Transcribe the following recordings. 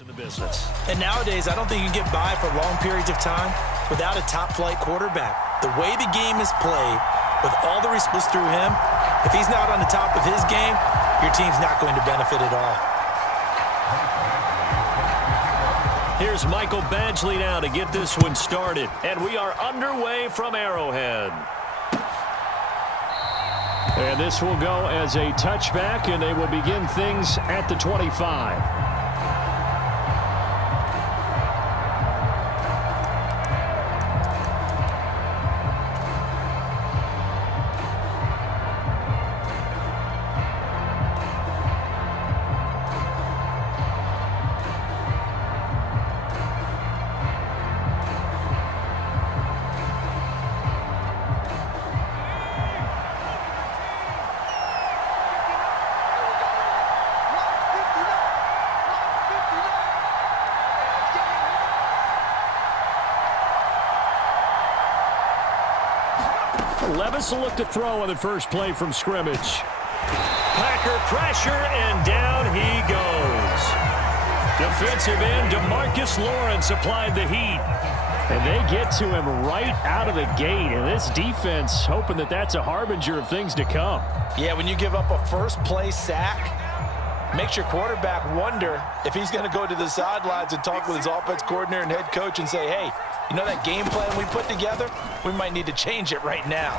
In the business. And nowadays, I don't think you can get by for long periods of time without a top-flight quarterback. The way the game is played, with all the response through him, if he's not on the top of his game, your team's not going to benefit at all. Here's Michael Badgley now to get this one started. And we are underway from Arrowhead. And this will go as a touchback, and they will begin things at the 25. Levis will look to throw on the first play from scrimmage. Packer pressure, and down he goes. Defensive end DeMarcus Lawrence applied the heat. And they get to him right out of the gate. And this defense hoping that that's a harbinger of things to come. Yeah, when you give up a first-play sack, makes your quarterback wonder if he's going to go to the sidelines and talk with his offense coordinator and head coach and say, hey, you know that game plan we put together? We might need to change it right now.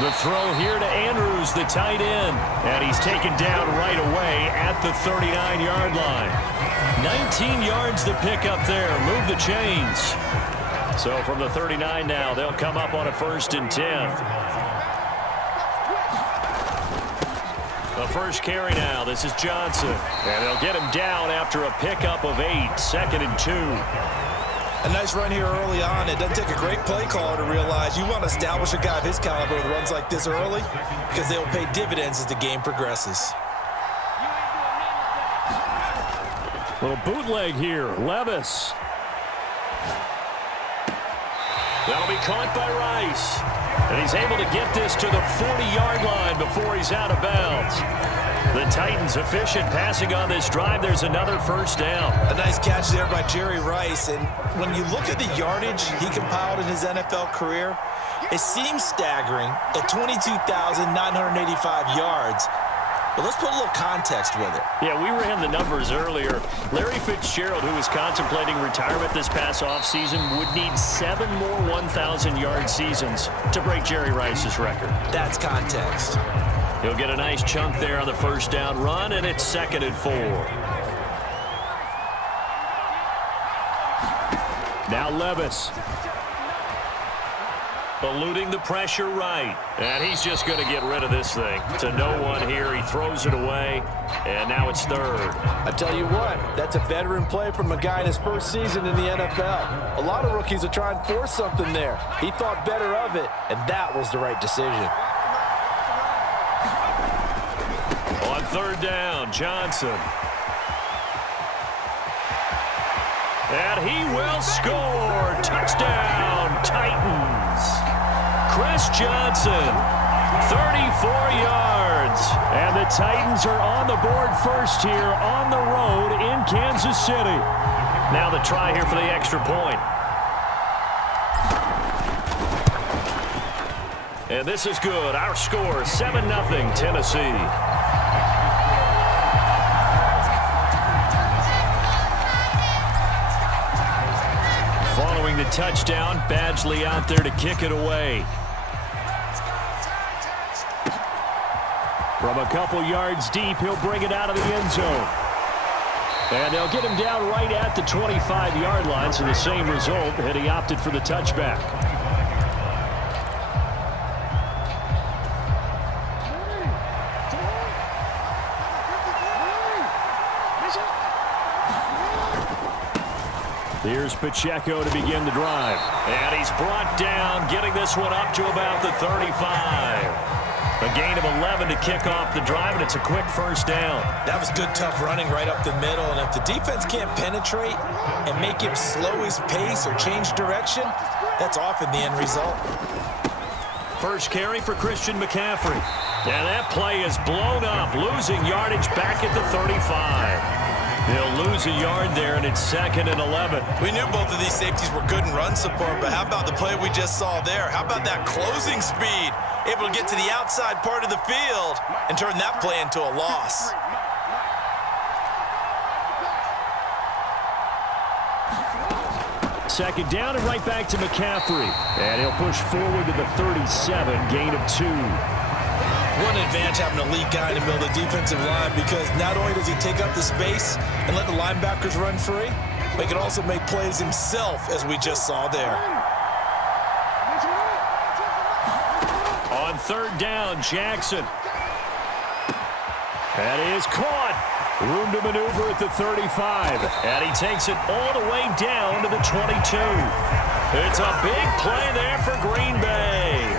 The throw here to Andrews, the tight end. And he's taken down right away at the 39-yard line. 19 yards to pick up there. Move the chains. So from the 39 now, they'll come up on a 1st and 10. The first carry now. This is Johnson. And they'll get him down after a pickup of 8. 2nd and 2. A nice run here early on. It doesn't take a great play caller to realize you want to establish a guy of his caliber with runs like this early because they will pay dividends as the game progresses. Little bootleg here. Levis. That'll be caught by Rice. And he's able to get this to the 40-yard line before he's out of bounds. The Titans efficient passing on this drive. There's another first down. A nice catch there by Jerry Rice. And when you look at the yardage he compiled in his NFL career, it seems staggering at 22,985 yards. But let's put a little context with it. Yeah, we ran the numbers earlier. Larry Fitzgerald, who was contemplating retirement this past offseason, would need 7 more 1,000-yard seasons to break Jerry Rice's record. That's context. He'll get a nice chunk there on the first down run, and it's 2nd and 4. Now Levis. Eluding the pressure right. And he's just going to get rid of this thing. To no one here. He throws it away. And now it's 3rd. I tell you what, that's a veteran play from a guy in his first season in the NFL. A lot of rookies are trying to force something there. He thought better of it, and that was the right decision. On 3rd down, Johnson. And he will score. Touchdown, Titans. Chris Johnson, 34 yards. And the Titans are on the board first here on the road in Kansas City. Now the try here for the extra point. And this is good. Our score, 7-0 Tennessee. Following the touchdown, Badgley out there to kick it away. From a couple yards deep, he'll bring it out of the end zone. And they'll get him down right at the 25-yard line, so the same result, and he opted for the touchback. Here's Pacheco to begin the drive. And he's brought down, getting this one up to about the 35. A gain of 11 to kick off the drive, and it's a quick first down. That was good, tough running right up the middle. And if the defense can't penetrate and make him slow his pace or change direction, that's often the end result. First carry for Christian McCaffrey. And that play is blown up, losing yardage back at the 35. They'll lose a yard there, and it's 2nd and 11. We knew both of these safeties were good in run support, but how about the play we just saw there? How about that closing speed? Able to get to the outside part of the field and turn that play into a loss. Second down and right back to McCaffrey. And he'll push forward to the 37, gain of 2. What an advantage having an elite guy in the middle of the defensive line, because not only does he take up the space and let the linebackers run free, but he can also make plays himself, as we just saw there. On 3rd down, Jackson. That is caught. Room to maneuver at the 35. And he takes it all the way down to the 22. It's a big play there for Green Bay.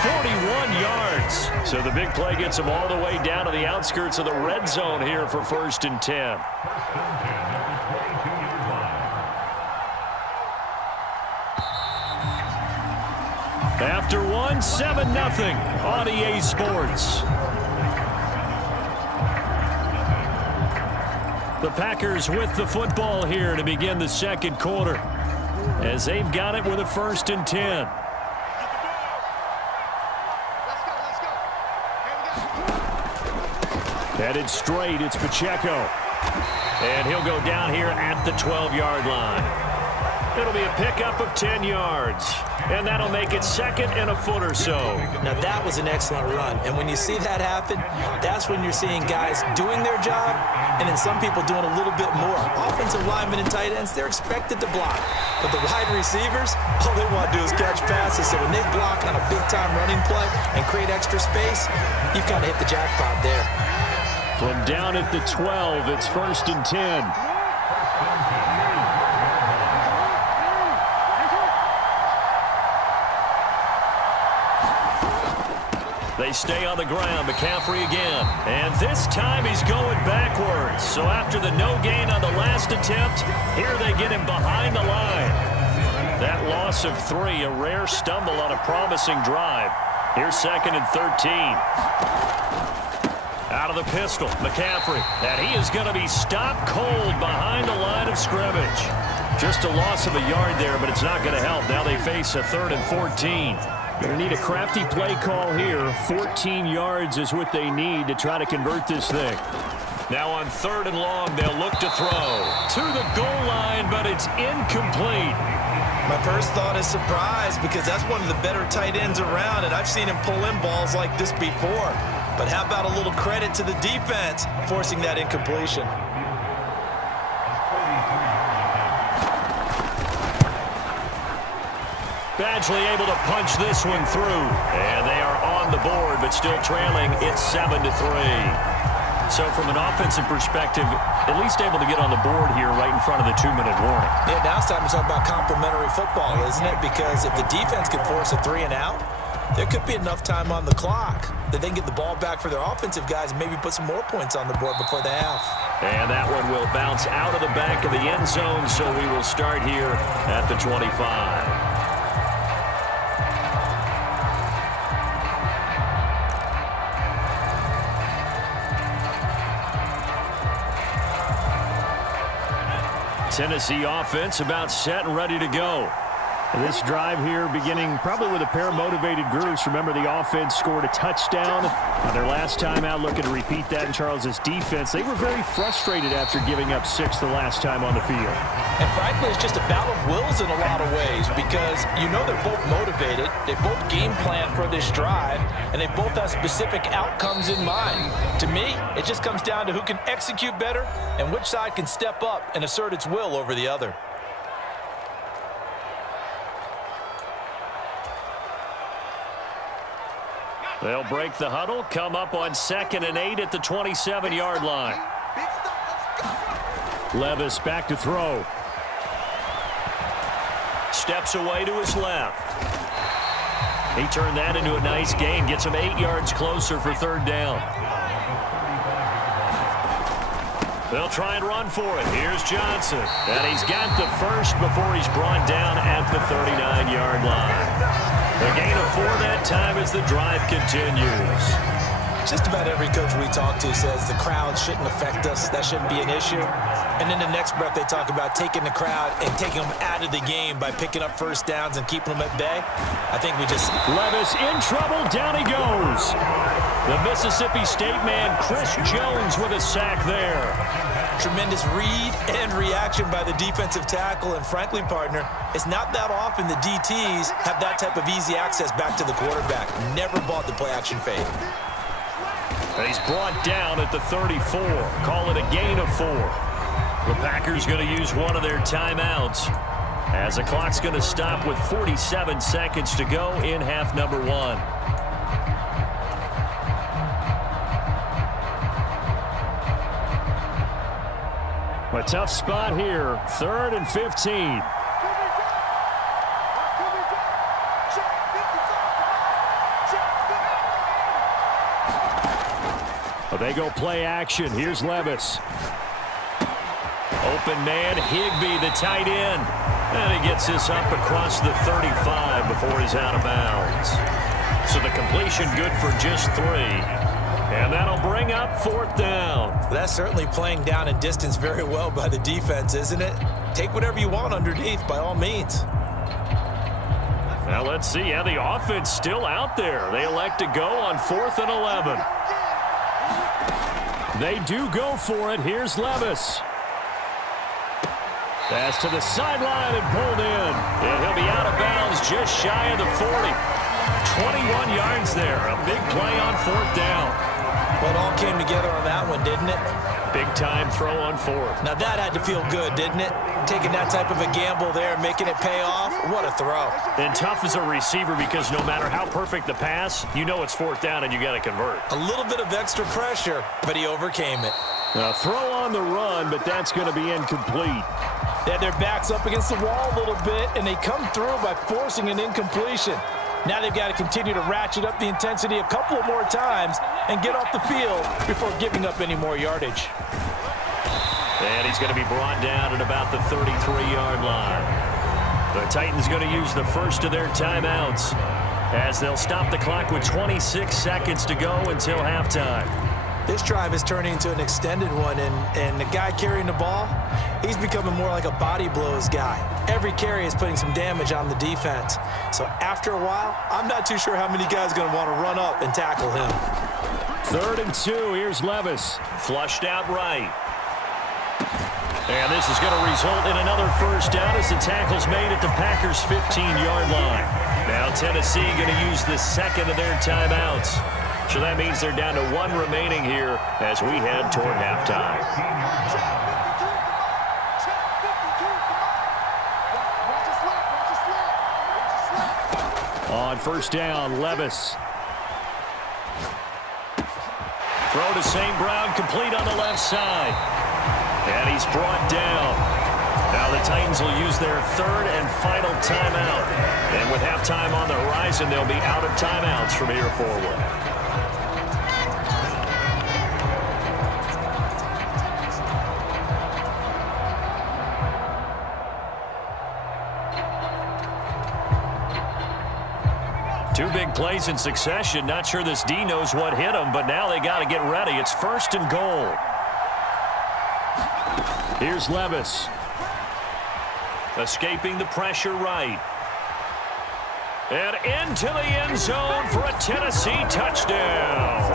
41 yards. So the big play gets him all the way down to the outskirts of the red zone here for 1st and 10. After one, 7-0 on EA Sports. The Packers with the football here to begin the 2nd quarter, as they've got it with a 1st and 10. Headed straight, it's Pacheco. And he'll go down here at the 12-yard line. It'll be a pickup of 10 yards. And that'll make it 2nd and a foot or so. Now, that was an excellent run. And when you see that happen, that's when you're seeing guys doing their job and then some people doing a little bit more. Offensive linemen and tight ends, they're expected to block. But the wide receivers, all they want to do is catch passes. So when they block on a big-time running play and create extra space, you've kind of hit the jackpot there. From down at the 12, it's 1st and 10. They stay on the ground. McCaffrey again. And this time he's going backwards. So after the no gain on the last attempt, here they get him behind the line. That loss of 3, a rare stumble on a promising drive. Here's 2nd and 13. Out of the pistol, McCaffrey. And he is going to be stopped cold behind the line of scrimmage. Just a loss of a yard there, but it's not going to help. Now they face a 3rd and 14. Going to need a crafty play call here. 14 yards is what they need to try to convert this thing. Now on 3rd and long, they'll look to throw. To the goal line, but it's incomplete. My first thought is surprise, because that's one of the better tight ends around, and I've seen him pull in balls like this before. But how about a little credit to the defense forcing that incompletion? Badgley able to punch this one through. And they are on the board, but still trailing. It's 7-3. So from an offensive perspective, at least able to get on the board here right in front of the 2-minute warning. Yeah, now it's time to talk about complementary football, isn't it? Because if the defense can force a 3 and out, there could be enough time on the clock that they can get the ball back for their offensive guys and maybe put some more points on the board before the half. And that one will bounce out of the back of the end zone, so we will start here at the 25. Tennessee offense about set and ready to go. This drive here beginning probably with a pair of motivated groups. Remember, the offense scored a touchdown on their last time out, looking to repeat that in Charles's defense. They were very frustrated after giving up 6 the last time on the field. And frankly, it's just a battle of wills in a lot of ways, because you know they're both motivated, they both game plan for this drive, and they both have specific outcomes in mind. To me, it just comes down to who can execute better and which side can step up and assert its will over the other. They'll break the huddle, come up on 2nd and 8 at the 27-yard line. Levis back to throw. Steps away to his left. He turned that into a nice gain, gets him 8 yards closer for 3rd down. They'll try and run for it. Here's Johnson. And he's got the first before he's brought down at the 39-yard line. A gain of 4 that time as the drive continues. Just about every coach we talk to says the crowd shouldn't affect us. That shouldn't be an issue. And then the next breath they talk about taking the crowd and taking them out of the game by picking up first downs and keeping them at bay. I think we just... Levis in trouble. Down he goes. The Mississippi State man, Chris Jones, with a sack there. Tremendous read and reaction by the defensive tackle. And frankly, partner, it's not that often the DTs have that type of easy access back to the quarterback. Never bought the play-action fade. And he's brought down at the 34. Call it a gain of 4. The Packers going to use one of their timeouts as the clock's going to stop with 47 seconds to go in half number 1. A tough spot here. 3rd and 15. They go play action. Here's Levis. Open man, Higbee, the tight end. And he gets this up across the 35 before he's out of bounds. So the completion good for just 3. And that'll bring up 4th down. That's certainly playing down in distance very well by the defense, isn't it? Take whatever you want underneath, by all means. Now let's see. Yeah, the offense still out there. They elect to go on 4th and 11. They do go for it. Here's Levis. Pass to the sideline and pulled in. And he'll be out of bounds just shy of the 40. 21 yards there. A big play on 4th down. Well, it all came together on that one, didn't it? Big time throw on 4th. Now that had to feel good, didn't it? Taking that type of a gamble there, making it pay off. What a throw. And tough as a receiver because no matter how perfect the pass, you know it's 4th down and you got to convert. A little bit of extra pressure, but he overcame it. A throw on the run, but that's going to be incomplete. They had their backs up against the wall a little bit, and they come through by forcing an incompletion. Now they've got to continue to ratchet up the intensity a couple of more times and get off the field before giving up any more yardage. And he's going to be brought down at about the 33-yard line. The Titans going to use the first of their timeouts as they'll stop the clock with 26 seconds to go until halftime. This drive is turning into an extended one, and the guy carrying the ball, he's becoming more like a body blows guy. Every carry is putting some damage on the defense. So after a while, I'm not too sure how many guys are going to want to run up and tackle him. 3rd and 2. Here's Levis. Flushed out right. And this is going to result in another first down as the tackle's made at the Packers' 15-yard line. Now Tennessee going to use the second of their timeouts. So that means they're down to 1 remaining here as we head toward halftime. On first down, Levis. Throw to St. Brown, complete on the left side. And he's brought down. Now the Titans will use their 3rd and final timeout. And with halftime on the horizon, they'll be out of timeouts from here forward. Two big plays in succession. Not sure this D knows what hit him, but now they got to get ready. It's 1st and goal. Here's Levis. Escaping the pressure right. And into the end zone for a Tennessee touchdown.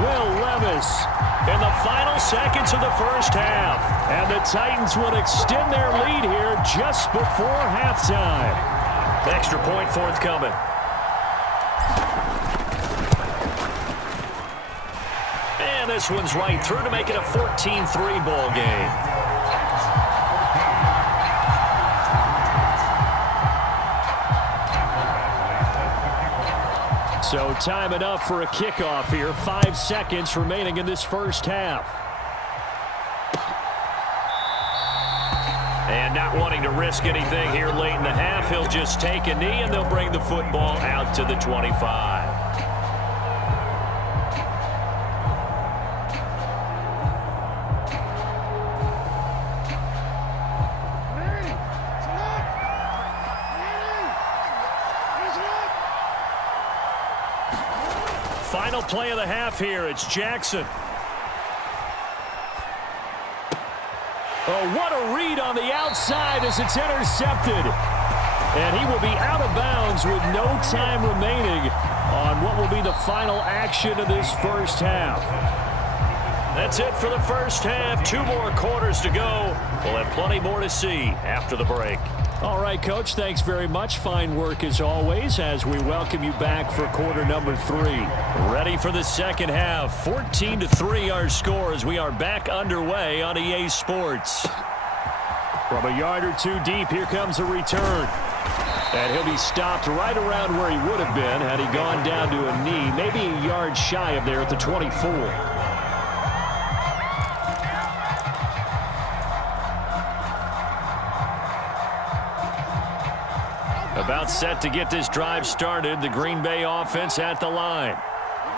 Will Levis in the final seconds of the first half. And the Titans would extend their lead here just before halftime. Extra point forthcoming. And this one's right through to make it a 14-3 ball game. So time enough for a kickoff here. 5 seconds remaining in this first half. And not wanting to risk anything here late in the half, he'll just take a knee and they'll bring the football out to the 25. Final play of the half here. It's Jackson. Oh, what a read on the outside as it's intercepted. And he will be out of bounds with no time remaining on what will be the final action of this first half. That's it for the first half. 2 more quarters to go. We'll have plenty more to see after the break. All right, Coach, thanks very much. Fine work as always as we welcome you back for quarter number 3. Ready for the second half. 14-3 our score as we are back underway on EA Sports. From a yard or 2 deep, here comes a return. And he'll be stopped right around where he would have been had he gone down to a knee, maybe a yard shy of there at the 24. About set to get this drive started. The Green Bay offense at the line.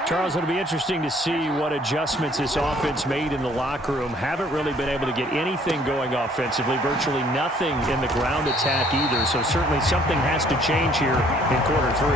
Charles, it'll be interesting to see what adjustments this offense made in the locker room. Haven't really been able to get anything going offensively. Virtually nothing in the ground attack either. So certainly something has to change here in quarter 3.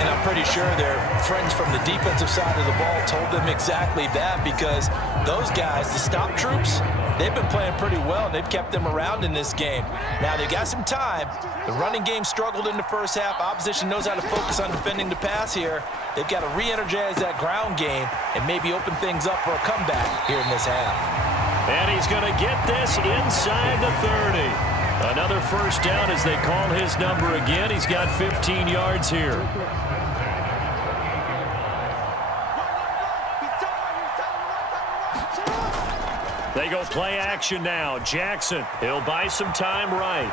And I'm pretty sure their friends from the defensive side of the ball told them exactly that, because those guys, the stop troops, they've been playing pretty well. They've kept them around in this game. Now they got some time. The running game struggled in the first half. Opposition knows how to focus on defending the pass here. They've got to re-energize that ground game and maybe open things up for a comeback here in this half. And he's going to get this inside the 30. Another first down as they call his number again. He's got 15 yards here. They go play action now. Jackson, he'll buy some time right.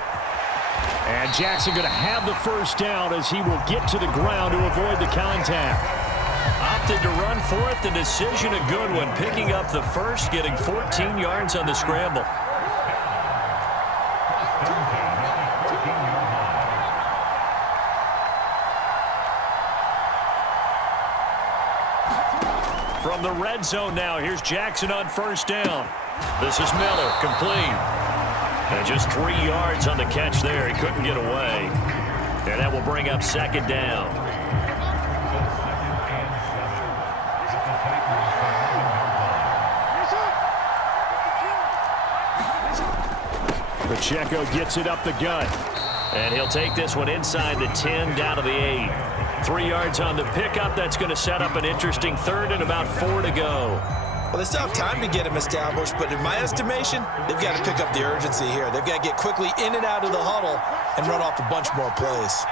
And Jackson going to have the first down as he will get to the ground to avoid the contact. Opted to run for it. The decision a good one. Picking up the first, getting 14 yards on the scramble. From the red zone now, here's Jackson on first down. This is Miller, complete. And just 3 yards on the catch there. He couldn't get away. And that will bring up second down. Pacheco gets it up the gut. And he'll take this one inside the 10, down to the 8. 3 yards on the pickup. That's going to set up an interesting third and about 4 to go. Well, they still have time to get him established, but in my estimation, they've got to pick up the urgency here. They've got to get quickly in and out of the huddle and run off a bunch more plays.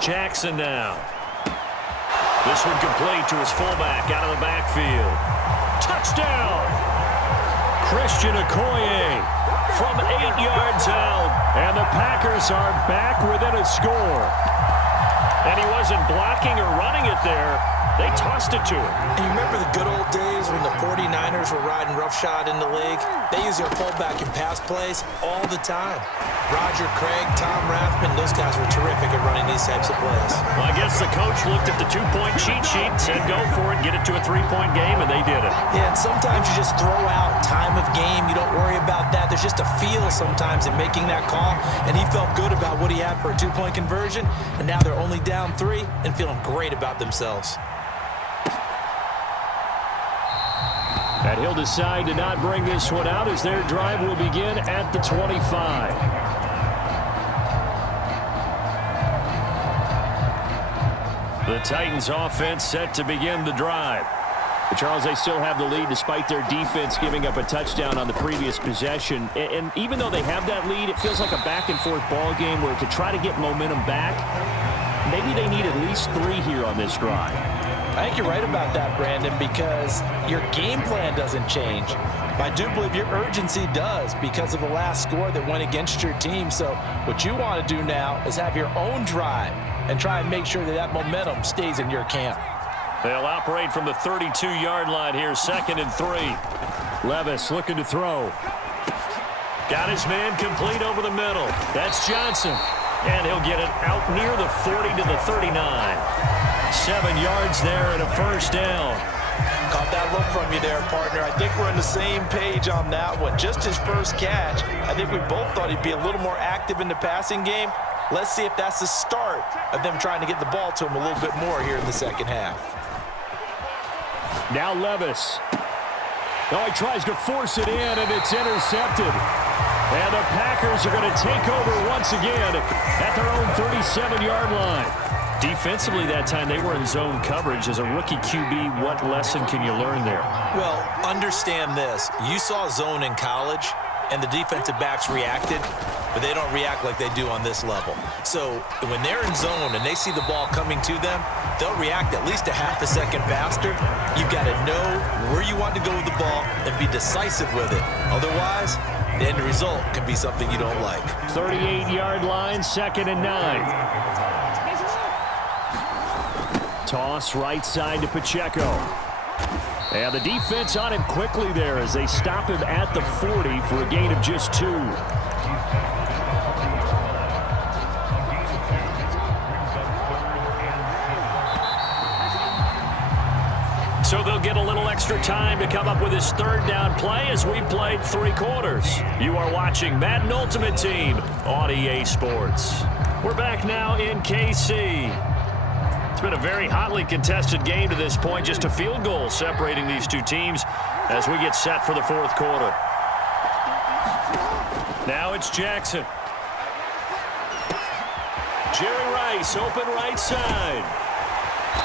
Jackson now. This one complete to his fullback out of the backfield. Touchdown! Christian Okoye from 8 yards out. And the Packers are back within a score. And he wasn't blocking or running it there. They tossed it to him. And you remember the good old days when the 49ers were riding roughshod in the league? They use their fullback in pass plays all the time. Roger Craig, Tom Rathman, those guys were terrific at running these types of plays. Well, I guess the coach looked at the 2-point cheat sheet and said, go for it, get it to a 3-point game, and they did it. Yeah, and sometimes you just throw out time of game. You don't worry about that. There's just a feel sometimes in making that call, and he felt good about what he had for a 2-point conversion, and now they're only down 3 and feeling great about themselves. And he'll decide to not bring this one out as their drive will begin at the 25. The Titans offense set to begin the drive. But Charles, they still have the lead despite their defense giving up a touchdown on the previous possession. And even though they have that lead, it feels like a back-and-forth ball game where to try to get momentum back, maybe they need at least 3 here on this drive. I think you're right about that, Brandon, because your game plan doesn't change. I do believe your urgency does because of the last score that went against your team. So what you want to do now is have your own drive and try and make sure that that momentum stays in your camp. They'll operate from the 32-yard line here, 2nd and 3. Levis looking to throw. Got his man complete over the middle. That's Johnson. And he'll get it out near the 40 to the 39. 7 yards there and a first down. Caught that look from you there, partner. I think we're on the same page on that one. Just his first catch. I think we both thought he'd be a little more active in the passing game. Let's see if that's the start of them trying to get the ball to him a little bit more here in the second half. Now Levis. Oh, he tries to force it in, and it's intercepted. And the Packers are going to take over once again at their own 37-yard line. Defensively that time, they were in zone coverage. As a rookie QB, what lesson can you learn there? Well, understand this. You saw zone in college, and the defensive backs reacted, but they don't react like they do on this level. So when they're in zone and they see the ball coming to them, they'll react at least a half a second faster. You've got to know where you want to go with the ball and be decisive with it. Otherwise, the end result can be something you don't like. 38-yard line, 2nd and 9. Toss right side to Pacheco. And the defense on him quickly there as they stop him at the 40 for a gain of just 2. So they'll get a little extra time to come up with his 3rd down play as we played 3 quarters. You are watching Madden Ultimate Team on EA Sports. We're back now in KC. It's been a very hotly contested game to this point. Just a field goal separating these two teams as we get set for the 4th quarter. Now it's Jackson. Jerry Rice, open right side.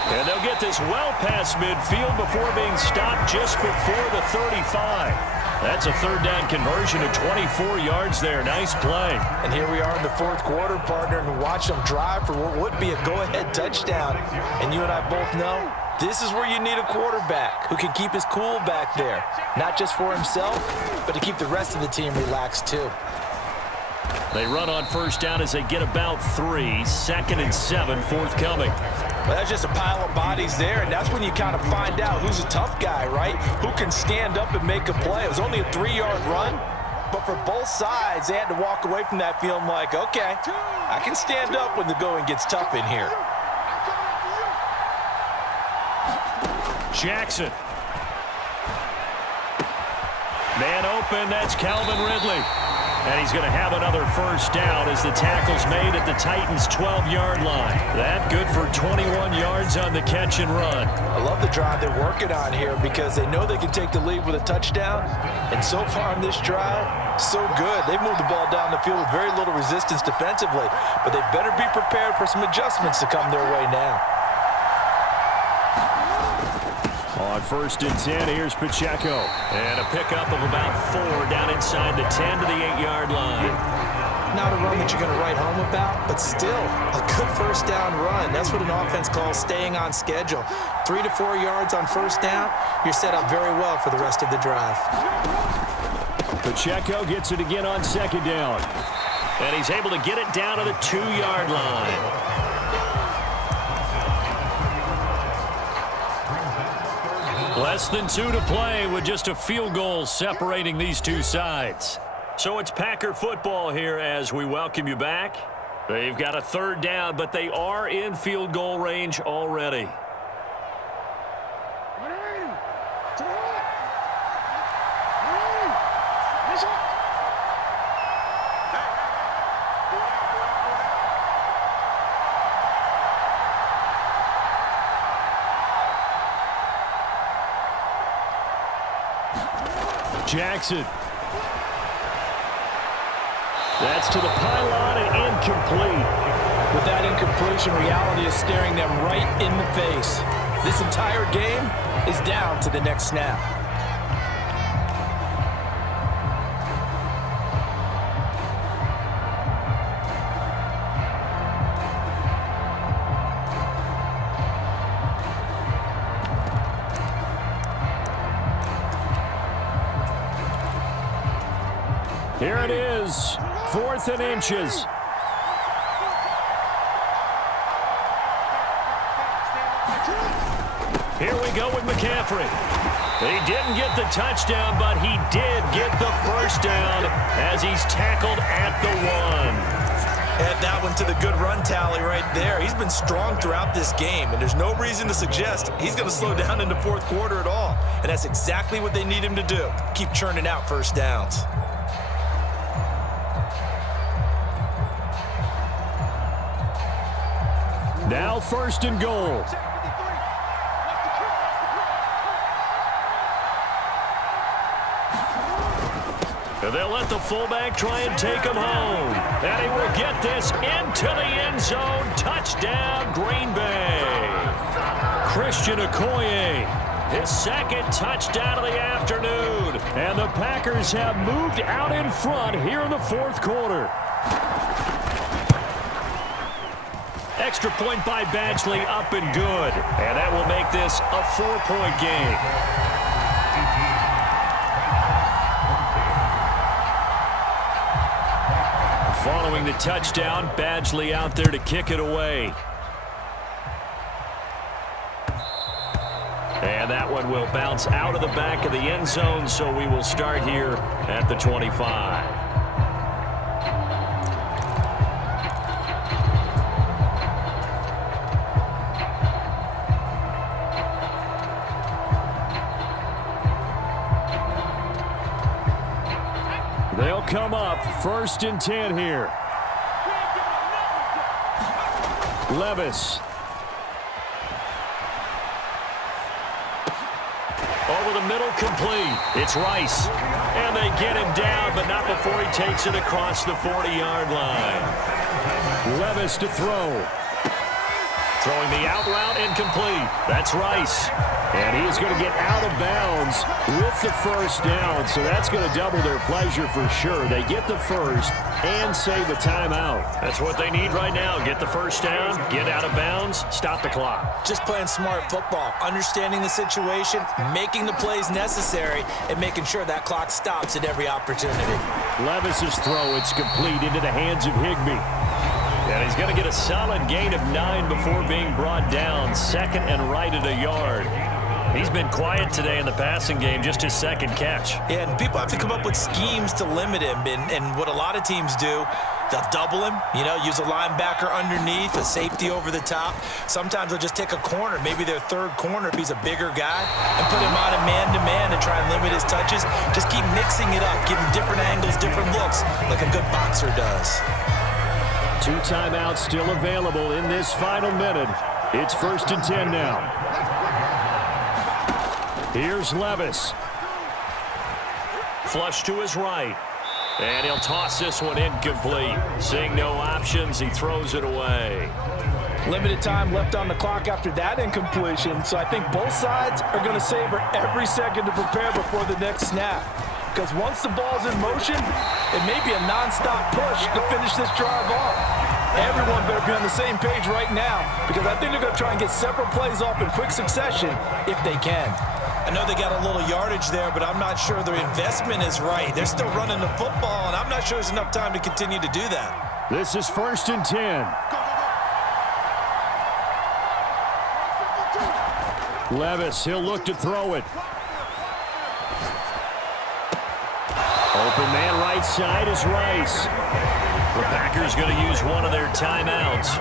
And they'll get this well past midfield before being stopped just before the 35. That's a 3rd down conversion of 24 yards there. Nice play. And here we are in the 4th quarter, partner, and watch them drive for what would be a go-ahead touchdown. And you and I both know this is where you need a quarterback who can keep his cool back there. Not just for himself, but to keep the rest of the team relaxed too. They run on 1st down as they get about 3. 2nd and 7 forthcoming. Well, that's just a pile of bodies there, and that's when you kind of find out who's a tough guy, right? Who can stand up and make a play. It was only a 3-yard run, but for both sides, they had to walk away from that feeling like, okay, I can stand up when the going gets tough in here. Jackson. Man open, that's Calvin Ridley. And he's going to have another 1st down as the tackle's made at the Titans' 12-yard line. That good for 21 yards on the catch and run. I love the drive they're working on here because they know they can take the lead with a touchdown. And so far on this drive, so good. They've moved the ball down the field with very little resistance defensively. But they better be prepared for some adjustments to come their way now. On 1st and 10, here's Pacheco. And a pickup of about 4 down inside the 10 to the 8-yard line. Not a run that you're going to write home about, but still a good 1st down run. That's what an offense calls staying on schedule. 3 to 4 yards on 1st down, you're set up very well for the rest of the drive. Pacheco gets it again on 2nd down. And he's able to get it down to the 2-yard line. Less than 2 to play with just a field goal separating these two sides. So it's Packer football here as we welcome you back. They've got a 3rd down, but they are in field goal range already. Jackson. That's to the pylon and incomplete. With that incompletion, reality is staring them right in the face. This entire game is down to the next snap. Here it is, 4th and inches. Here we go with McCaffrey. He didn't get the touchdown, but he did get the 1st down as he's tackled at the 1. Add that one to the good run tally right there. He's been strong throughout this game, and there's no reason to suggest he's going to slow down in the 4th quarter at all. And that's exactly what they need him to do. Keep churning out 1st downs. Now 1st and goal. They'll let the fullback try and take him home. And he will get this into the end zone. Touchdown, Green Bay. Christian Okoye, his second touchdown of the afternoon. And the Packers have moved out in front here in the fourth quarter. Extra point by Badgley, up and good. And that will make this a 4-point game. Following the touchdown, Badgley out there to kick it away. And that one will bounce out of the back of the end zone, so we will start here at the 25. They'll come up 1st and 10 here. Levis. Over the middle, complete. It's Rice. And they get him down, but not before he takes it across the 40-yard line. Levis to throw. Throwing the out route, incomplete. That's Rice. And he is going to get out of bounds with the first down, so that's going to double their pleasure for sure. They get the first and save a timeout. That's what they need right now. Get the first down, get out of bounds, stop the clock. Just playing smart football, understanding the situation, making the plays necessary, and making sure that clock stops at every opportunity. Levis's throw, it's complete into the hands of Higbee. And he's going to get a solid gain of 9 before being brought down. Second and right at a yard. He's been quiet today in the passing game, just his second catch. Yeah, and people have to come up with schemes to limit him. And what a lot of teams do, they'll double him, use a linebacker underneath, a safety over the top. Sometimes they'll just take a corner, maybe their third corner if he's a bigger guy, and put him on a man-to-man and try and limit his touches. Just keep mixing it up, give him different angles, different looks, like a good boxer does. 2 timeouts still available in this final minute. It's 1st and 10 now. Here's Levis. Flush to his right. And he'll toss this one incomplete. Seeing no options, he throws it away. Limited time left on the clock after that incompletion, so I think both sides are going to savor every second to prepare before the next snap. Because once the ball's in motion, it may be a nonstop push to finish this drive off. Everyone better be on the same page right now, because I think they're going to try and get several plays off in quick succession if they can. I know they got a little yardage there, but I'm not sure their investment is right. They're still running the football, and I'm not sure there's enough time to continue to do that. This is 1st and 10. Levis, he'll look to throw it. Open man right side is Rice. The Packers going to use one of their timeouts.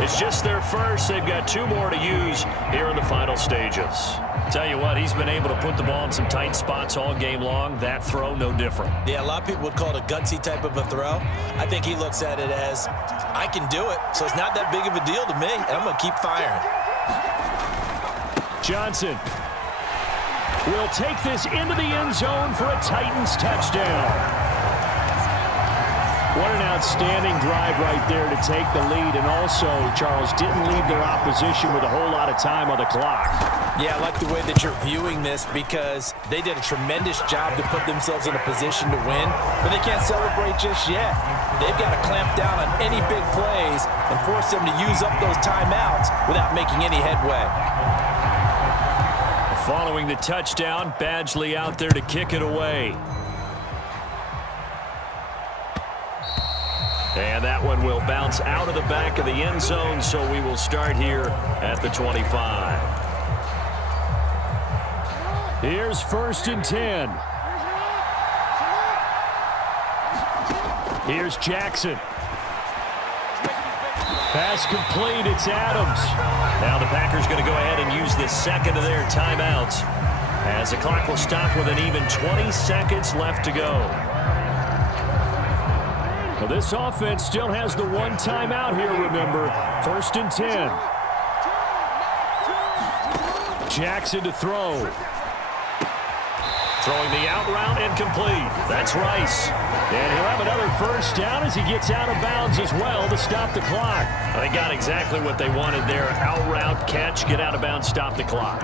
It's just their first. They've got 2 more to use here in the final stages. Tell you what, he's been able to put the ball in some tight spots all game long. That throw, no different. Yeah, a lot of people would call it a gutsy type of a throw. I think he looks at it as, I can do it, so it's not that big of a deal to me, and I'm going to keep firing. Johnson will take this into the end zone for a Titans touchdown. What an outstanding drive right there to take the lead, and also, Charles, didn't leave their opposition with a whole lot of time on the clock. Yeah, I like the way that you're viewing this, because they did a tremendous job to put themselves in a position to win, but they can't celebrate just yet. They've got to clamp down on any big plays and force them to use up those timeouts without making any headway. Following the touchdown, Badgley out there to kick it away. And that one will bounce out of the back of the end zone, so we will start here at the 25. Here's 1st and 10. Here's Jackson. Pass complete, it's Adams. Now the Packers going to go ahead and use the second of their timeouts, as the clock will stop with an even 20 seconds left to go. Well, this offense still has the 1 timeout here, remember. 1st and 10. Throwing the out route and complete. That's Rice. And he'll have another first down as he gets out of bounds as well to stop the clock. They got exactly what they wanted there. Out route, catch, get out of bounds, stop the clock.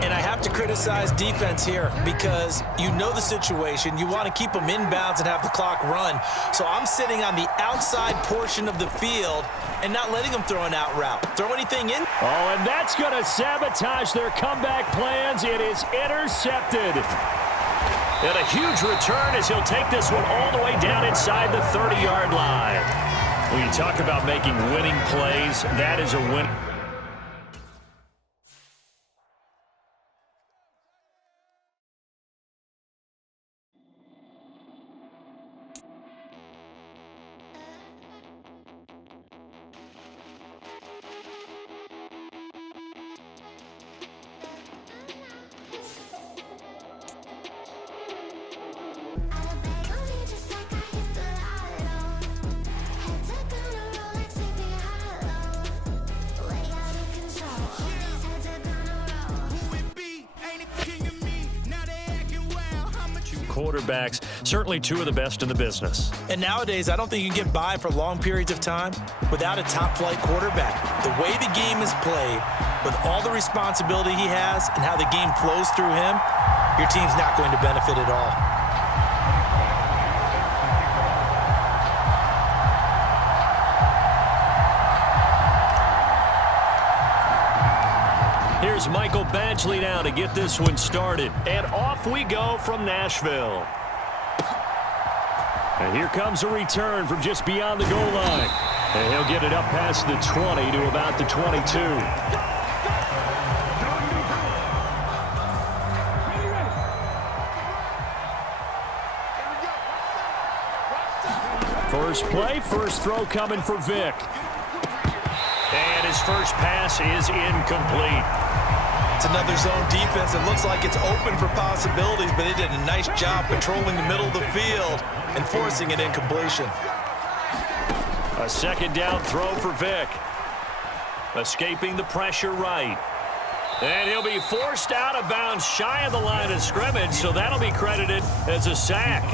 And I have to criticize defense here because you know the situation. You want to keep them inbounds and have the clock run. So I'm sitting on the outside portion of the field and not letting them throw an out route. Throw anything in. Oh, and that's going to sabotage their comeback plans. It is intercepted. And a huge return as he'll take this one all the way down inside the 30-yard line. When you talk about making winning plays, that is a win. Quarterbacks, certainly two of the best in the business. And nowadays, I don't think you can get by for long periods of time without a top-flight quarterback. The way the game is played, with all the responsibility he has and how the game flows through him, your team's not going to benefit at all. Here's Michael Badgley now to get this one started. And off we go from Nashville. And here comes a return from just beyond the goal line. And he'll get it up past the 20 to about the 22. First play, first throw coming for Vic. And his first pass is incomplete. It's another zone defense. It looks like it's open for possibilities, but it did a nice job controlling the middle of the field and forcing an incompletion. A second down throw for Vic. Escaping the pressure right. And he'll be forced out of bounds shy of the line of scrimmage, so that'll be credited as a sack.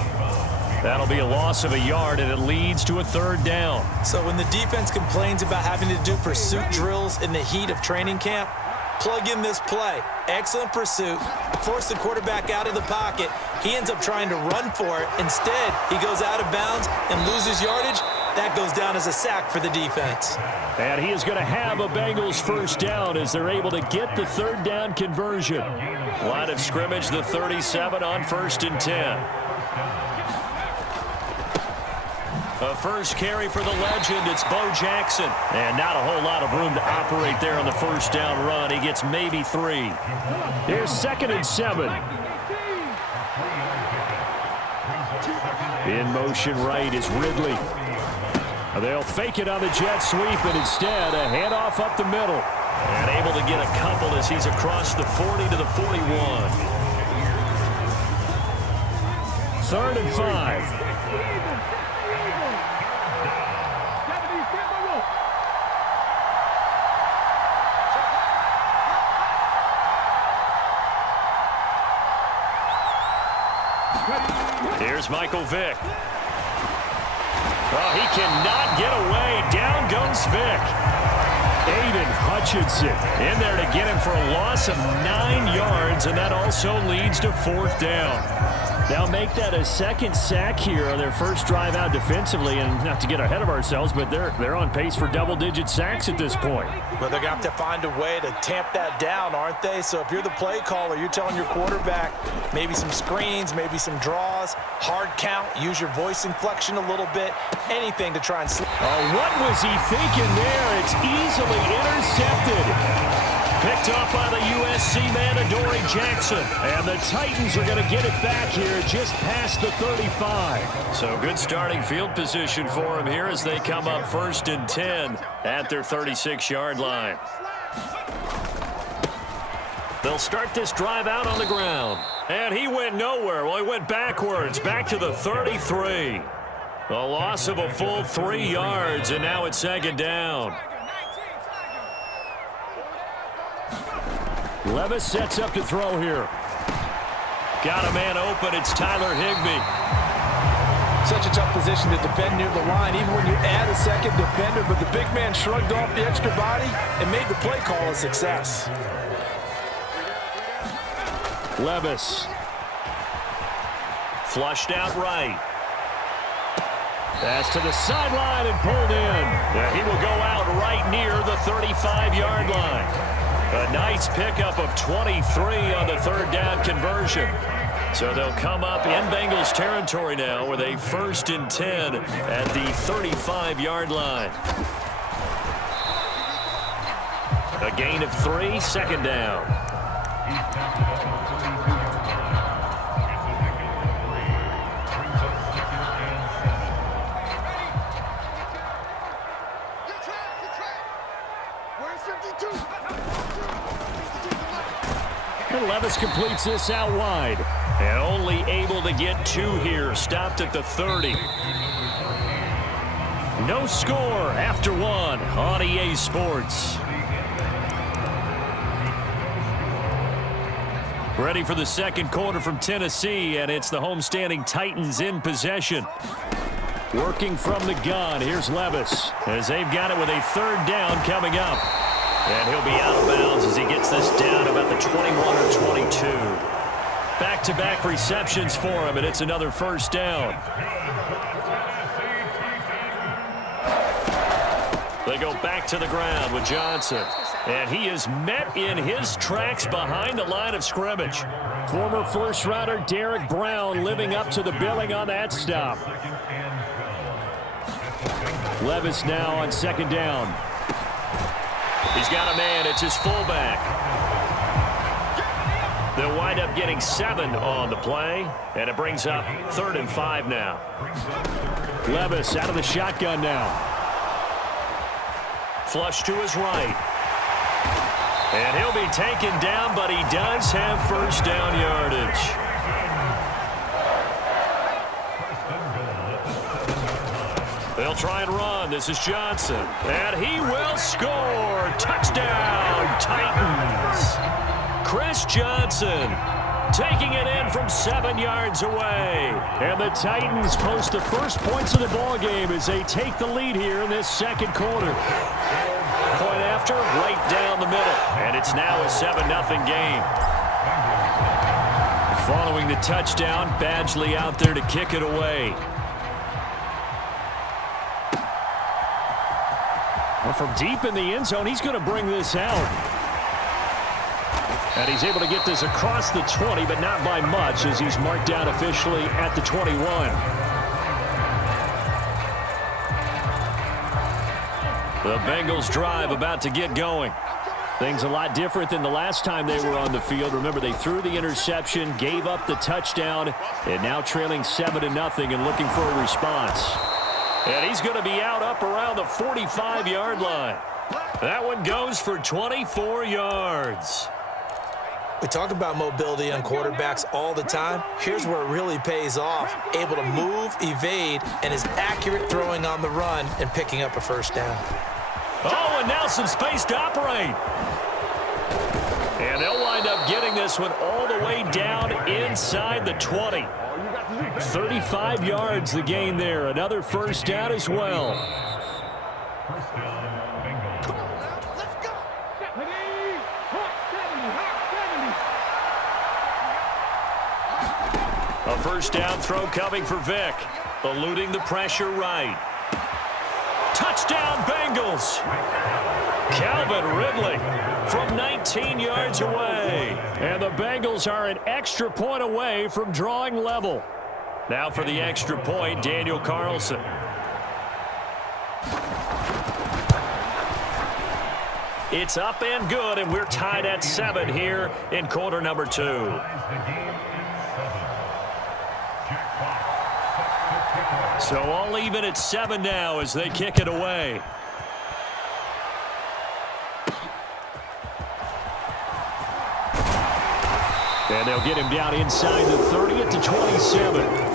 That'll be a loss of a yard, and it leads to a third down. So when the defense complains about having to do pursuit drills in the heat of training camp, plug in this play. Excellent pursuit. Force the quarterback out of the pocket. He ends up trying to run for it. Instead, he goes out of bounds and loses yardage. That goes down as a sack for the defense. And he is going to have a Bengals first down as they're able to get the third down conversion. Line of scrimmage, the 37 on 1st and 10. A first carry for the legend, it's Bo Jackson. And not a whole lot of room to operate there on the first down run. He gets maybe 3. Here's 2nd and 7. In motion right is Ridley. They'll fake it on the jet sweep, and instead a handoff up the middle. And able to get a couple as he's across the 40 to the 41. 3rd and 5. Here's Michael Vick. Oh, he cannot get away. Down goes Vick. Aiden Hutchinson in there to get him for a loss of 9 yards, and that also leads to 4th down. Now make that a second sack here on their first drive out defensively, and not to get ahead of ourselves, but they're on pace for double-digit sacks at this point. Well, they're going to have to find a way to tamp that down, aren't they? So if you're the play caller, you're telling your quarterback maybe some screens, maybe some draws, hard count, use your voice inflection a little bit, anything to try and slip. Oh, what was he thinking there? It's easily intercepted. Picked off by the USC man, Adoree Jackson. And the Titans are going to get it back here just past the 35. So good starting field position for him here as they come up 1st and 10 at their 36-yard line. They'll start this drive out on the ground. And he went nowhere. Well, he went backwards, back to the 33. A loss of a full 3 yards, and now it's 2nd down. Levis sets up to throw here. Got a man open. It's Tyler Higbee. Such a tough position to defend near the line, even when you add a second defender, but the big man shrugged off the extra body and made the play call a success. Levis. Flushed out right. Pass to the sideline and pulled in. Yeah, he will go out right near the 35-yard line. A nice pickup of 23 on the third down conversion. So they'll come up in Bengals territory now with a 1st and 10 at the 35-yard line. A gain of 3, second down. And Levis completes this out wide. And only able to get 2 here. Stopped at the 30. No score after 1 on EA Sports. Ready for the second quarter from Tennessee, and it's the homestanding Titans in possession. Working from the gun, here's Levis, as they've got it with a 3rd down coming up. And he'll be out of bounds as he gets this down about the 21 or 22. Back-to-back receptions for him, and it's another 1st down. They go back to the ground with Johnson. And he is met in his tracks behind the line of scrimmage. Former first-rounder Derek Brown living up to the billing on that stop. Levis now on 2nd down. He's got a man. It's his fullback. They'll wind up getting 7 on the play, and it brings up 3rd and 5 now. Levis out of the shotgun now. Flush to his right. And he'll be taken down, but he does have 1st down yardage. They'll try and run. This is Johnson. And he will score. Touchdown, Titans. Chris Johnson taking it in from 7 yards away. And the Titans post the first points of the ballgame as they take the lead here in this second quarter. Point after, right down the middle. And it's now a 7-0 game. Following the touchdown, Badgley out there to kick it away. Well, from deep in the end zone, he's going to bring this out. And he's able to get this across the 20, but not by much, as he's marked down officially at the 21. The Bengals drive about to get going. Things a lot different than the last time they were on the field. Remember, they threw the interception, gave up the touchdown, and now trailing 7-0 and looking for a response. And he's going to be out up around the 45-yard line. That one goes for 24 yards. We talk about mobility on quarterbacks all the time. Here's where it really pays off. Able to move, evade, and is accurate throwing on the run and picking up a 1st down. Oh, and now some space to operate. And they'll wind up getting this one all the way down inside the 20. 35 yards the gain there. Another 1st down as well. A 1st down throw coming for Vick. Eluding the pressure right. Touchdown Bengals. Calvin Ridley from 19 yards away. And the Bengals are an extra point away from drawing level. Now for the extra point, Daniel Carlson. It's up and good, and we're tied at 7 here in quarter number 2. So all even at 7 now as they kick it away. And they'll get him down inside the 30 at the 27.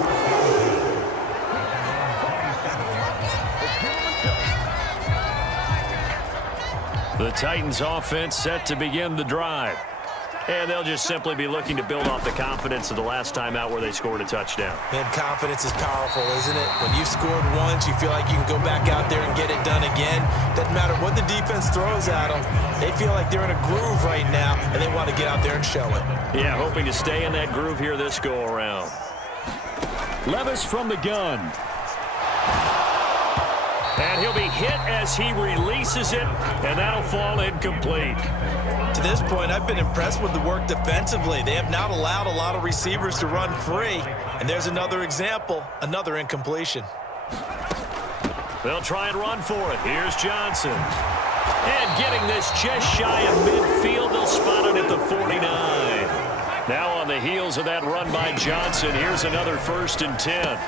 The Titans offense set to begin the drive. And they'll just simply be looking to build off the confidence of the last time out where they scored a touchdown. And confidence is powerful, isn't it? When you've scored once, you feel like you can go back out there and get it done again. Doesn't matter what the defense throws at them. They feel like they're in a groove right now, and they want to get out there and show it. Yeah, hoping to stay in that groove here this go-around. Levis from the gun. And he'll be hit as he releases it, and that'll fall incomplete. To this point, I've been impressed with the work defensively. They have not allowed a lot of receivers to run free. And there's another example, another incompletion. They'll try and run for it. Here's Johnson. And getting this just shy of midfield, they'll spot it at the 49. Now on the heels of that run by Johnson, here's another 1st and 10.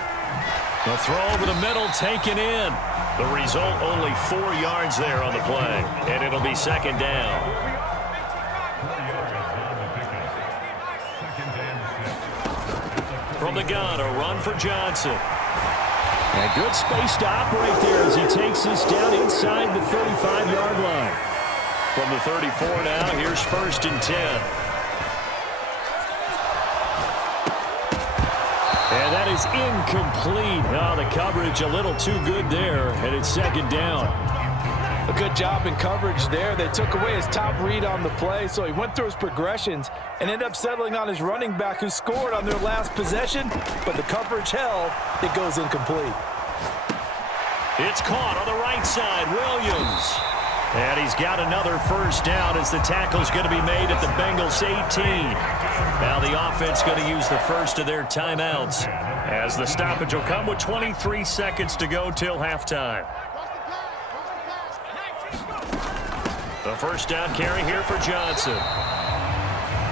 The throw over the middle, taken in. The result, only 4 yards there on the play. And it'll be 2nd down. From the gun, a run for Johnson. And good space to operate there as he takes this down inside the 35-yard line. From the 34 now, here's 1st and 10. And that is incomplete. Oh, the coverage a little too good there, and it's 2nd down. A good job in coverage there. They took away his top read on the play, so he went through his progressions and ended up settling on his running back who scored on their last possession, but the coverage held. It goes incomplete. It's caught on the right side, Williams. And he's got another 1st down as the tackle's going to be made at the Bengals 18. Now the offense going to use the first of their timeouts as the stoppage will come with 23 seconds to go till halftime. The 1st down carry here for Johnson.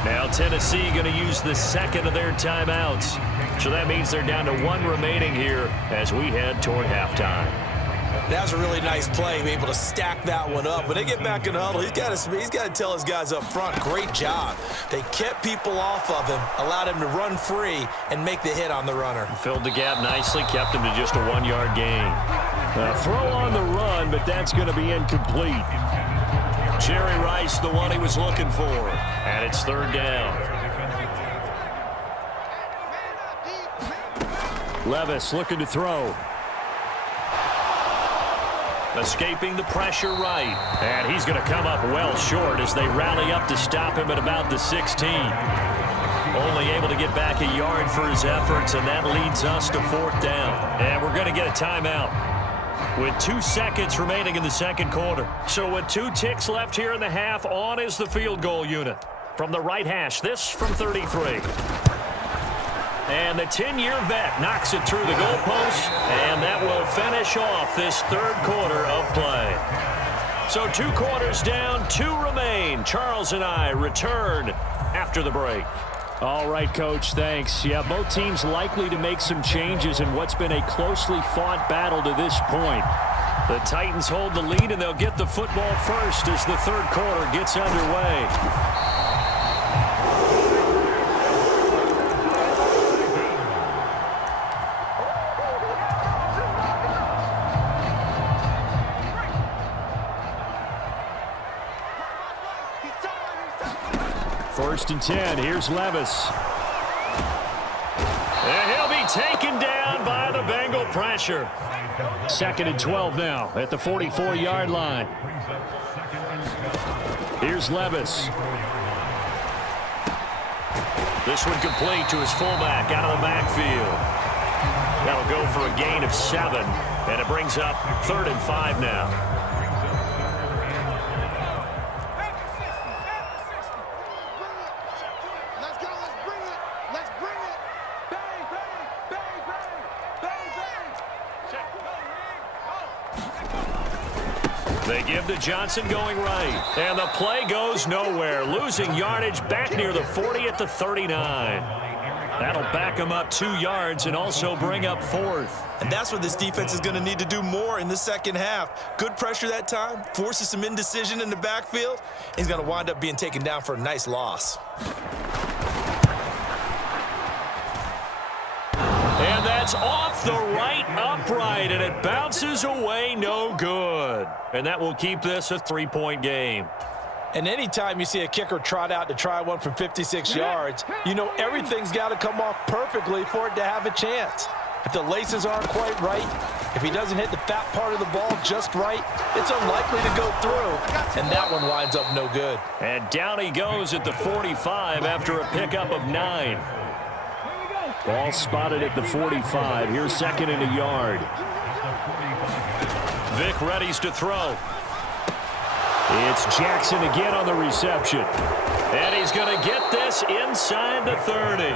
Now Tennessee going to use the 2nd of their timeouts. So that means they're down to 1 remaining here as we head toward halftime. That was a really nice play, able to stack that one up. When they get back in the huddle, he's got to tell his guys up front, great job. They kept people off of him, allowed him to run free and make the hit on the runner. Filled the gap nicely, kept him to just a 1-yard gain. Throw on the run, but that's going to be incomplete. Jerry Rice, the one he was looking for. And it's 3rd down. Levis looking to throw. Escaping the pressure right. And he's going to come up well short as they rally up to stop him at about the 16. Only able to get back a yard for his efforts, and that leads us to 4th down. And we're going to get a timeout with 2 seconds remaining in the 2nd quarter. So with 2 ticks left here in the half, on is the field goal unit. From the right hash, this from 33. And the 10-year vet knocks it through the goalpost, and that will finish off this 3rd quarter of play. So 2 quarters down, 2 remain. Charles and I return after the break. All right, Coach, thanks. Yeah, both teams likely to make some changes in what's been a closely fought battle to this point. The Titans hold the lead, and they'll get the football first as the 3rd quarter gets underway. First and 10. Here's Levis. And he'll be taken down by the Bengal pressure. 2nd and 12 now at the 44-yard line. Here's Levis. This one complete to his fullback out of the backfield. That'll go for a gain of 7, and it brings up 3rd and 5 now. They give to Johnson going right. And the play goes nowhere. Losing yardage back near the 40 at the 39. That'll back him up 2 yards and also bring up 4th. And that's what this defense is going to need to do more in the 2nd half. Good pressure that time, forces some indecision in the backfield. He's going to wind up being taken down for a nice loss. And that's off the right upright, and it bounces away no good. And that will keep this a 3-point game. And anytime you see a kicker trot out to try one from 56 yards, you know everything's got to come off perfectly for it to have a chance. If the laces aren't quite right, if he doesn't hit the fat part of the ball just right, it's unlikely to go through, and that one winds up no good. And down he goes at the 45 after a pickup of 9. Ball spotted at the 45. Here's second and a yard. Vic readies to throw. It's Jackson again on the reception. And he's going to get this inside the 30.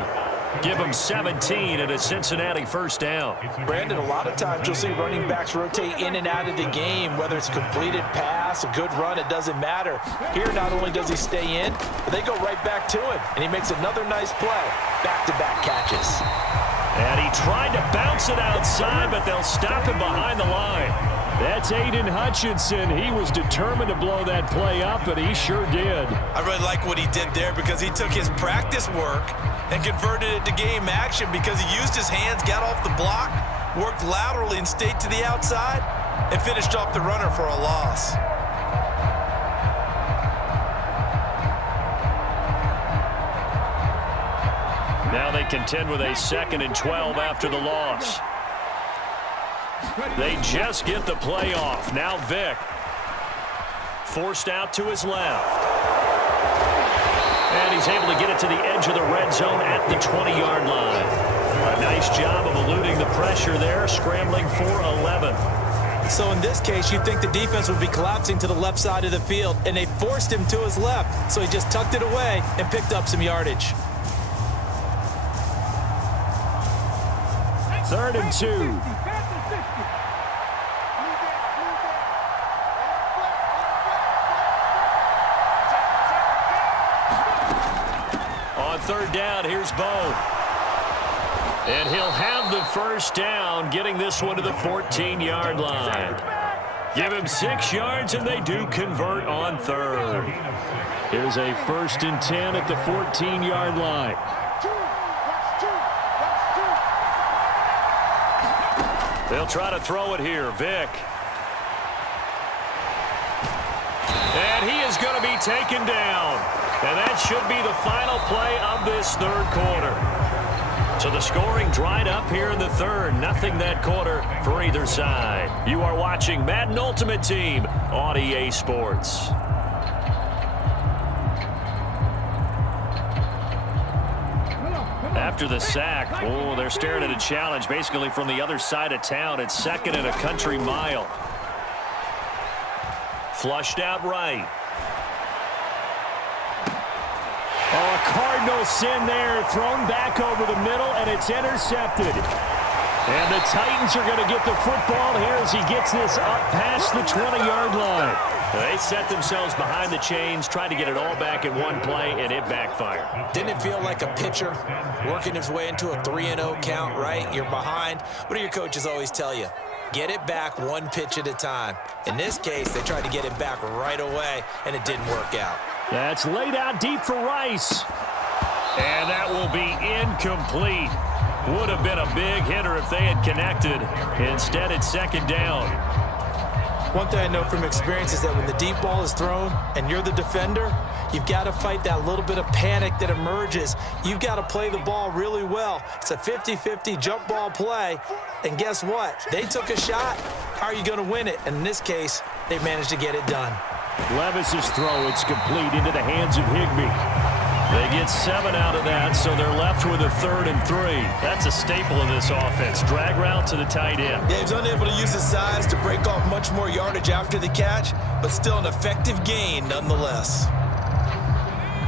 Give him 17 and a Cincinnati first down. Brandon, a lot of times you'll see running backs rotate in and out of the game, whether it's a completed pass, a good run, it doesn't matter. Here, not only does he stay in, but they go right back to him, and he makes another nice play. Back-to-back catches. And he tried to bounce it outside, but they'll stop him behind the line. That's Aiden Hutchinson. He was determined to blow that play up, and he sure did. I really like what he did there because he took his practice work and converted it to game action because he used his hands, got off the block, worked laterally and stayed to the outside, and finished off the runner for a loss. Now they contend with a 2nd and 12 after the loss. They just get the play off. Now Vic. Forced out to his left. And he's able to get it to the edge of the red zone at the 20-yard line. A nice job of eluding the pressure there, scrambling for 11. So in this case, you'd think the defense would be collapsing to the left side of the field, and they forced him to his left. So he just tucked it away and picked up some yardage. 3rd and 2. On 3rd down, here's Bo. And he'll have the first down, getting this one to the 14-yard line. Give him 6 yards, and they do convert on 3rd. Here's a 1st and 10 at the 14-yard line. They'll try to throw it here. Vic. And he is going to be taken down. And that should be the final play of this 3rd quarter. So the scoring dried up here in the 3rd. Nothing that quarter for either side. You are watching Madden Ultimate Team on EA Sports. After the sack, they're staring at a challenge basically from the other side of town. It's 2nd and a country mile. Flushed out right. Oh, a cardinal sin there, thrown back over the middle, and it's intercepted. And the Titans are going to get the football here as he gets this up past the 20-yard line. They set themselves behind the chains, tried to get it all back in one play, and it backfired. Didn't it feel like a pitcher working his way into a 3-0 count, right? You're behind. What do your coaches always tell you? Get it back one pitch at a time. In this case, they tried to get it back right away, and it didn't work out. That's laid out deep for Rice. And that will be incomplete. Would have been a big hitter if they had connected. Instead, it's 2nd down. One thing I know from experience is that when the deep ball is thrown and you're the defender, you've got to fight that little bit of panic that emerges. You've got to play the ball really well. It's a 50-50 jump ball play. And guess what? They took a shot. How are you going to win it? And in this case, they managed to get it done. Levis's throw, it's complete into the hands of Higbee. They get 7 out of that, so they're left with a 3rd and 3. That's a staple of this offense. Drag route to the tight end. Yeah, he's unable to use his size to break off much more yardage after the catch, but still an effective gain nonetheless.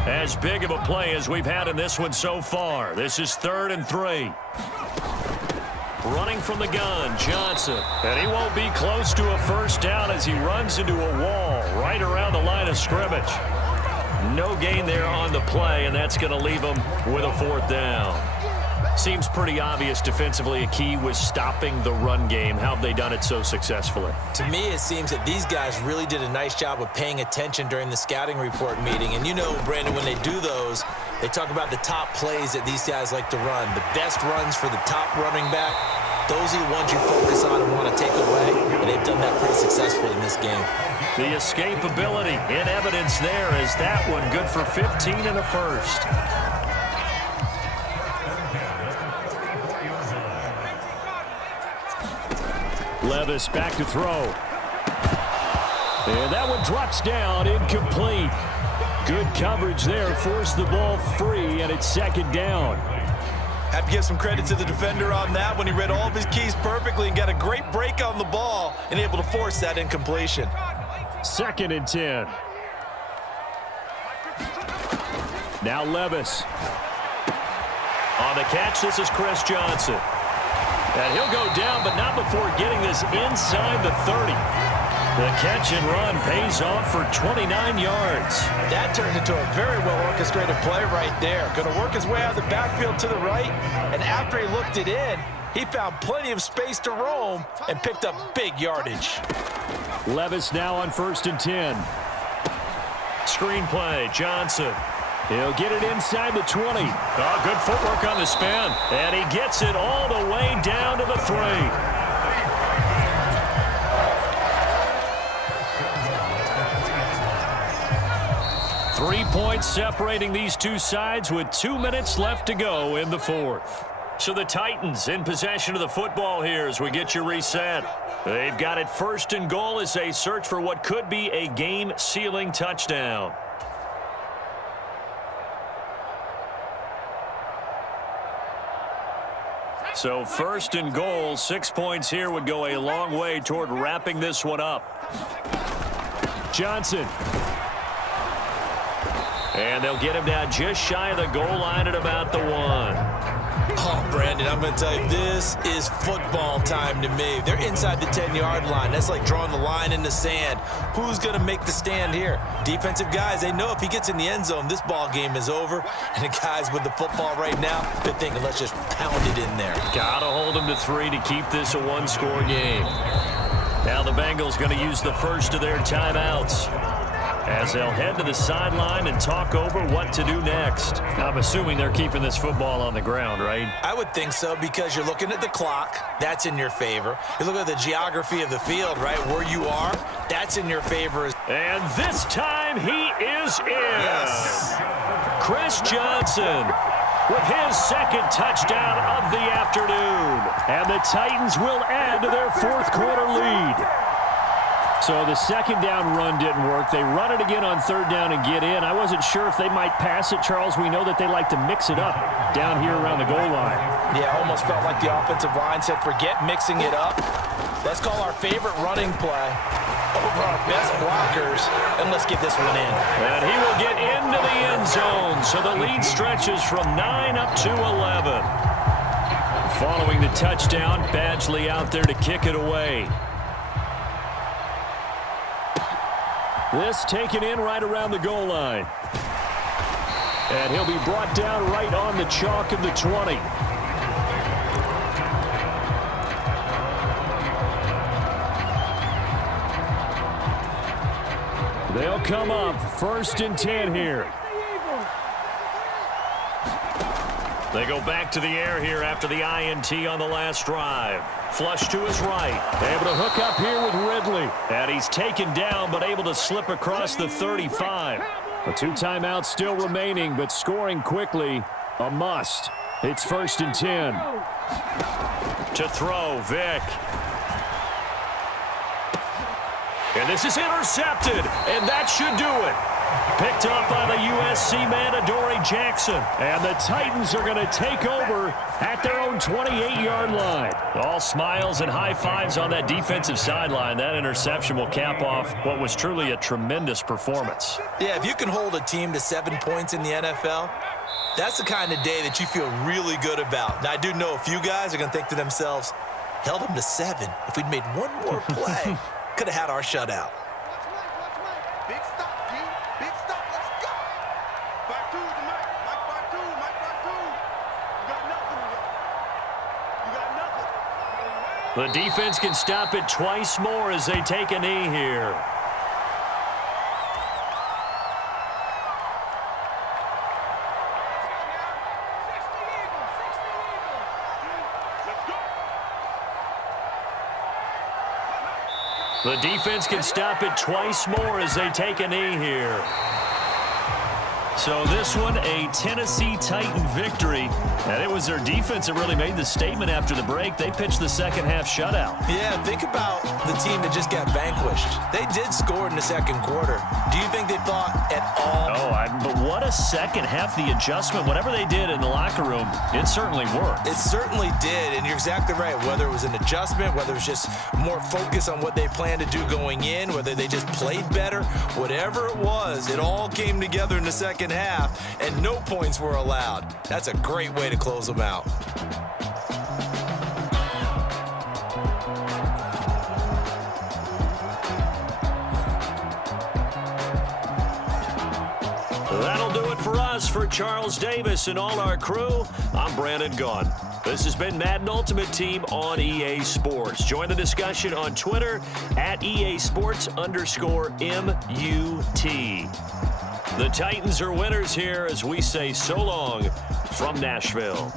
As big of a play as we've had in this one so far. This is 3rd and 3. Running from the gun, Johnson. And he won't be close to a first down as he runs into a wall right around the line of scrimmage. No gain there on the play, and that's going to leave him with a 4th down. Seems pretty obvious defensively a key was stopping the run game. How have they done it so successfully? To me, it seems that these guys really did a nice job of paying attention during the scouting report meeting. And you know, Brandon, when they do those, they talk about the top plays that these guys like to run. The best runs for the top running back, those are the ones you focus on and want to take away. And they've done that pretty successful in this game. The escapability in evidence there as that one good for 15 and a first. Levis back to throw. And that one drops down, incomplete. Good coverage there, forced the ball free, and it's second down. Have to give some credit to the defender on that when he read all of his keys perfectly and got a great break on the ball and able to force that incompletion. Second and 10. Now Levis. On the catch, this is Chris Johnson. And he'll go down, but not before getting this inside the 30. The catch and run pays off for 29 yards. That turned into a very well-orchestrated play right there. Going to work his way out of the backfield to the right, and after he looked it in, he found plenty of space to roam and picked up big yardage. Levis now on 1st and 10. Screen play, Johnson. He'll get it inside the 20. Oh, good footwork on the spin. And he gets it all the way down to the 3. 3 points separating these two sides with 2 minutes left to go in the fourth. So the Titans in possession of the football here as we get you reset. They've got it 1st and goal as they search for what could be a game-sealing touchdown. So 1st and goal, 6 points here would go a long way toward wrapping this one up. Johnson. And they'll get him down just shy of the goal line at about the 1. Oh, Brandon, I'm going to tell you, this is football time to me. They're inside the 10-yard line. That's like drawing the line in the sand. Who's going to make the stand here? Defensive guys, they know if he gets in the end zone, this ball game is over. And the guys with the football right now, they're thinking, let's just pound it in there. Got to hold him to 3 to keep this a one-score game. Now the Bengals going to use the first of their timeouts as they'll head to the sideline and talk over what to do next. I'm assuming they're keeping this football on the ground, right? I would think so, because you're looking at the clock. That's in your favor. You look at the geography of the field, right? Where you are, that's in your favor. And this time he is in. Yes. Chris Johnson with his second touchdown of the afternoon. And the Titans will add to their fourth quarter lead. So the second down run didn't work. They run it again on 3rd down and get in. I wasn't sure if they might pass it, Charles. We know that they like to mix it up down here around the goal line. Yeah, almost felt like the offensive line said, forget mixing it up. Let's call our favorite running play over our best blockers, and let's get this one in. And he will get into the end zone. So the lead stretches from 9 up to 11. Following the touchdown, Badgley out there to kick it away. This taken in right around the goal line. And he'll be brought down right on the chalk of the 20. They'll come up 1st and 10 here. They go back to the air here after the INT on the last drive. Flush to his right. Able to hook up here with Ridley. And he's taken down, but able to slip across the 35. A 2 timeouts still remaining, but scoring quickly, a must. It's 1st and 10. To throw, Vick. And this is intercepted, and that should do it. Picked up by the USC man, Adoree Jackson. And the Titans are going to take over at their own 28-yard line. All smiles and high fives on that defensive sideline. That interception will cap off what was truly a tremendous performance. Yeah, if you can hold a team to 7 points in the NFL, that's the kind of day that you feel really good about. Now, I do know a few guys are going to think to themselves, held them to 7. If we'd made one more play, could have had our shutout. Big stop, G. Big stop. Let's go. Back two, Mike. Mike, back two. Mike, back two. You got nothing. You got nothing. The defense can stop it twice more as they take a knee here. The defense can stop it twice more as they take a knee here. So this one, a Tennessee Titan victory. And it was their defense that really made the statement after the break. They pitched the second-half shutout. Yeah, think about the team that just got vanquished. They did score in the second quarter. Do you think they thought at all? But what a second half, the adjustment, whatever they did in the locker room, it certainly worked. It certainly did, and you're exactly right. Whether it was an adjustment, whether it was just more focus on what they planned to do going in, whether they just played better, whatever it was, it all came together in the second half, and no points were allowed. That's a great way to close them out. That'll do it for us. For Charles Davis and all our crew, I'm Brandon Gaughan. This has been Madden Ultimate Team on EA Sports. Join the discussion on Twitter at EASports_MUT. The Titans are winners here as we say so long from Nashville.